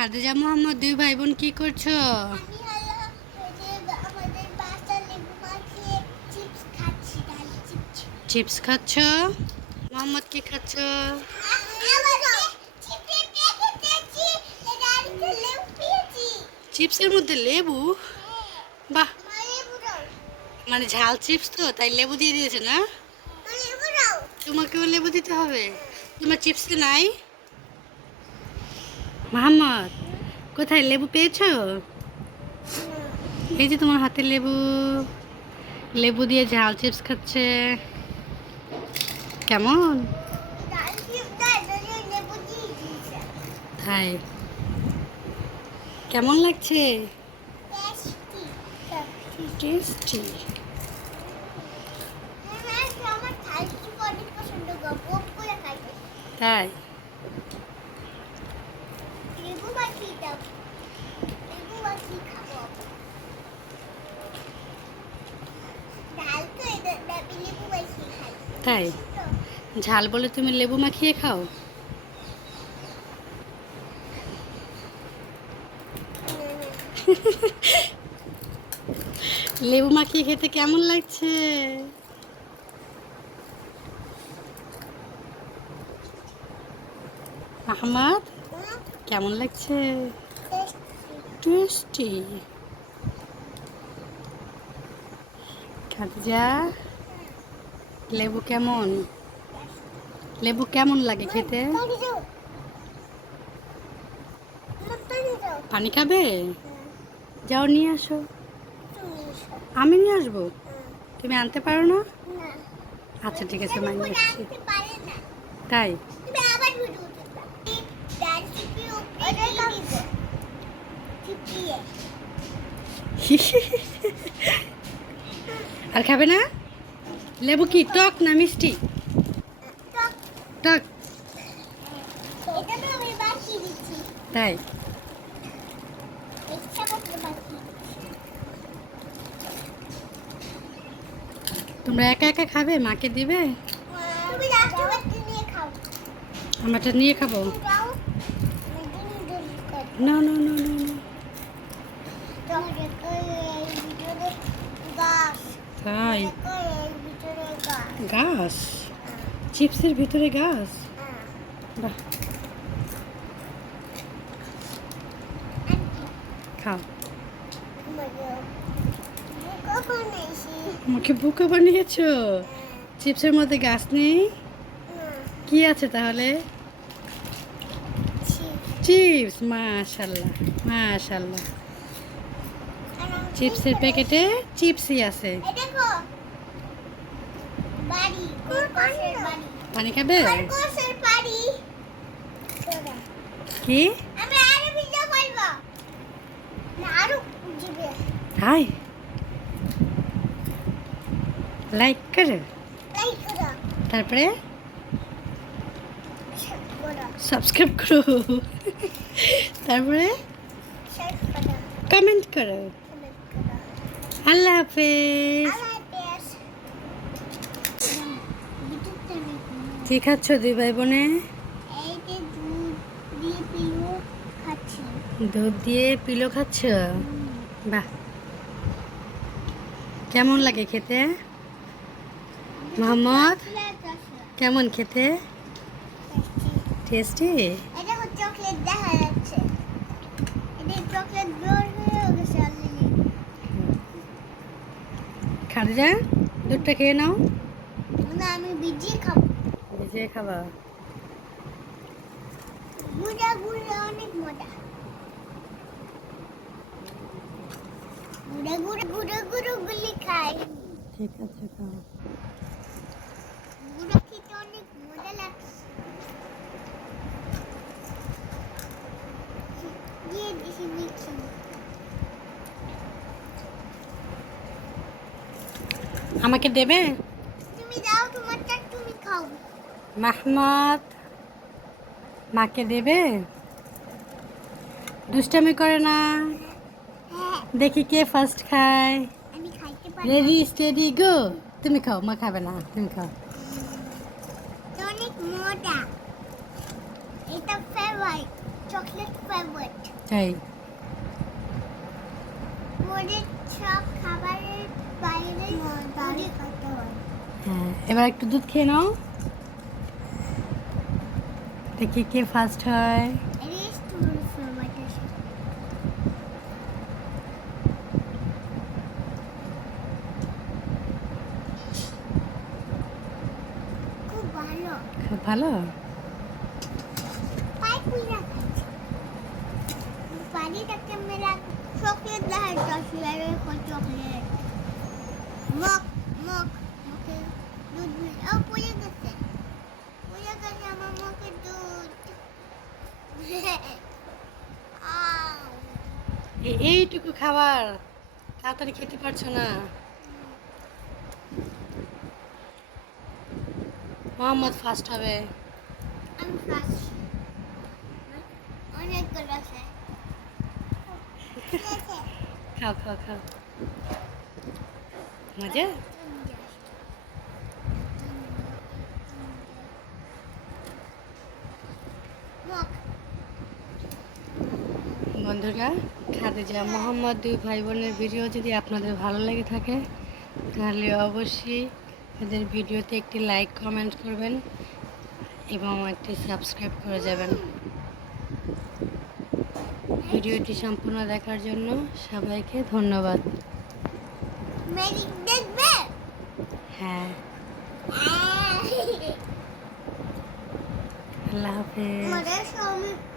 খাদিজা মোহাম্মদ দুই ভাই বোন কি করছ? চিপস খাচ্ছি চিপস। মোহাম্মদ কি খাচ্ছ? চিপসের মধ্যে লেবু? বাহ। মানে ঝাল চিপস তো তাই লেবু দিয়ে দিয়েছে না? তোমাকেও লেবু দিতে হবে? তোমার চিপসে নাই? মোহাম্মদ, কোথায় লেবু পেয়েছ? এই যে তোমার হাতে লেবু। লেবু দিয়ে ঝাল চিপস খাচ্ছে। কেমন? তাই। কেমন লাগছে? টেস্টি। তাই লেবু মাখি দাও লেবু মাখি খাব ডাল তো এটা ডাবি লেবু মাখি খাই তাই? ঝাল বলে তুমি লেবু মাখিয়ে খাও? লেবু মাখিয়ে খেতে কেমন লাগছে? আহমদ, কেমন লাগছে? টেস্টি। খাদিজা লেবু কেমন? লেবু কেমন লাগে খেতে? পানি খাবে? যাও নিয়ে আসো। আমি নিয়ে আসব? তুমি আনতে পারো না? আচ্ছা ঠিক আছে মাইনে আসছি। তাই? আর খাবে না? লেবু কি? টক না মিষ্টি? টক। তাই? তোমরা একা একা খাবে? মাকে দিবে? আমারটা নিয়ে খাব। না না না না তাই। গাছ, চিপসের ভিতরে গাছ। বাহ। খাও। আমাকে বুকা বানিয়েছো? চিপসের মধ্যে গাছ নেই? কি আছে তাহলে? চিপস, মাশাল্লাহ মাশাল্লাহ। চিপসের প্যাকেটে চিপসই আছে। পানি খাবে? কি? আমি আরও ভিডিও করব। না আরও জিবে। হাই লাইক করো। তারপরে? সাবস্ক্রাইব করো। তারপরে? কমেন্ট করো। আল্লাহ হাফেজ। কি খাচ্ছ দুই ভাই বোনে দুধ দিয়ে পিলো খাচ্ছি। বাহ। কেমন লাগে খেতে? মোহাম্মদ? কেমন খেতে? টেস্টি? খাদিজা দুধটা খেয়ে নাও। ভেজে খাবা। অনেক মজা। গুড়া গুড়া গুড়া গুড়ো গুলি খাই। ঠিক আছে খাও। গুড়া খেতে অনেক মজা লাগছে। দিয়ে দিছি মিক্সি আমাকে দেবে? তুমি দাও তোমারটা তুমি খাও মাহমদ মাকে দেবে? দুষ্টামি করে না। দেখি কে ফার্স্ট খায়। আমি খাইতে রেডি স্টেডি গো তুমি খাও মা খাবে না তুমি খাও। এটা মোটা ফেভারিট চকলেট ফেভারিট তাই হ্যাঁ এবার একটু দুধ খেয়ে নাও। দেখি কে ফার্স্ট হয় খুব ভালো চকলেট মক মক মুখে দুধ ও পড়ে গেছে মুখে দুধ। এইটুকু খাবার। তাড়াতাড়ি খেতে পারছ না। মোহাম্মদ ফার্স্ট হবে। আমি ফার্স্ট অনেকগুলো আছে। খাও খাও খাও। মজা মক বন্ধুরা খাদিজা মোহাম্মদ দুই ভাই বোনের ভিডিও যদি আপনাদের ভালো লেগে থাকে তাহলে অবশ্যই এদের ভিডিওতে একটি লাইক কমেন্ট করবেন এবং একটি সাবস্ক্রাইব করে যাবেন। ভিডিওটি সম্পূর্ণ দেখার জন্য সবাইকে ধন্যবাদ। হ্যাঁ। আল্লাহ হাফেজ।